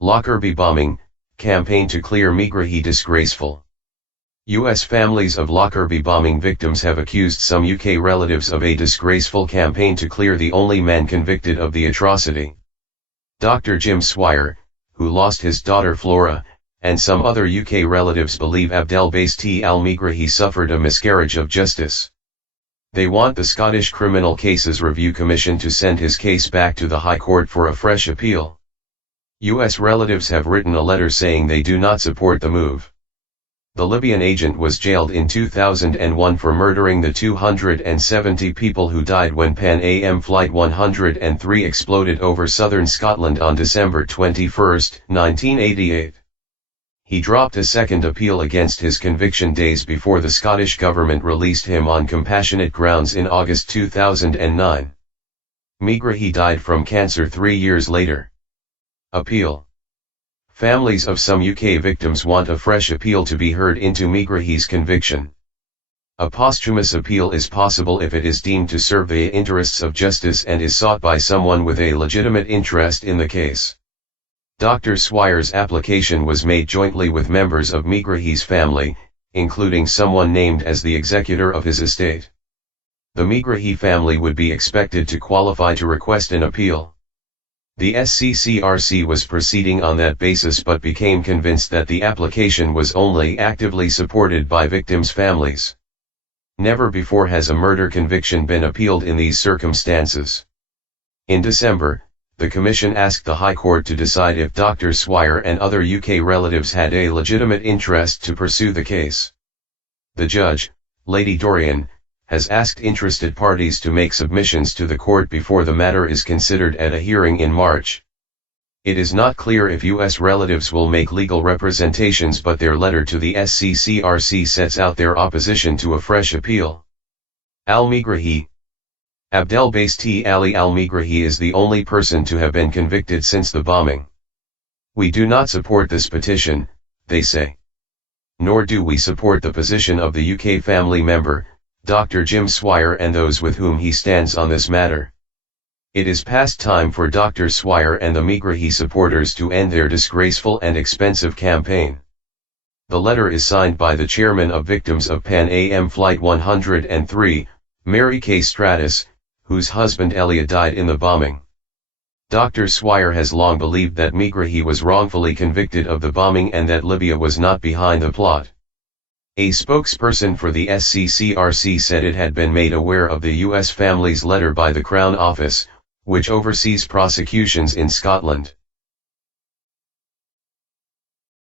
Lockerbie bombing, campaign to clear Megrahi disgraceful. U.S. families of Lockerbie bombing victims have accused some UK relatives of a disgraceful campaign to clear the only man convicted of the atrocity. Dr. Jim Swire, who lost his daughter Flora, and some other UK relatives believe Abdelbaset al-Megrahi suffered a miscarriage of justice. They want the Scottish Criminal Cases Review Commission to send his case back to the High Court for a fresh appeal. U.S. relatives have written a letter saying they do not support the move. The Libyan agent was jailed in 2001 for murdering the 270 people who died when Pan Am Flight 103 exploded over southern Scotland on December 21, 1988. He dropped a second appeal against his conviction days before the Scottish government released him on compassionate grounds in August 2009. Megrahi died from cancer 3 years later. Appeal. Families of some UK victims want a fresh appeal to be heard into Megrahi's conviction. A posthumous appeal is possible if it is deemed to serve the interests of justice and is sought by someone with a legitimate interest in the case. Dr. Swire's application was made jointly with members of Megrahi's family, including someone named as the executor of his estate. The Megrahi family would be expected to qualify to request an appeal. The SCCRC was proceeding on that basis but became convinced that the application was only actively supported by victims' families. Never before has a murder conviction been appealed in these circumstances. In December, the Commission asked the High Court to decide if Dr. Swire and other UK relatives had a legitimate interest to pursue the case. The judge, Lady Dorian, has asked interested parties to make submissions to the court before the matter is considered at a hearing in March. It is not clear if U.S. relatives will make legal representations, but their letter to the SCCRC sets out their opposition to a fresh appeal. Al-Megrahi. Abdelbaset Ali al-Megrahi is the only person to have been convicted since the bombing. We do not support this petition, they say. Nor do we support the position of the UK family member, Dr. Jim Swire, and those with whom he stands on this matter. It is past time for Dr. Swire and the Megrahi supporters to end their disgraceful and expensive campaign. The letter is signed by the chairman of victims of Pan Am Flight 103, Mary K. Stratus, whose husband Elia died in the bombing. Dr. Swire has long believed that Megrahi was wrongfully convicted of the bombing and that Libya was not behind the plot. A spokesperson for the SCCRC said it had been made aware of the U.S. family's letter by the Crown Office, which oversees prosecutions in Scotland.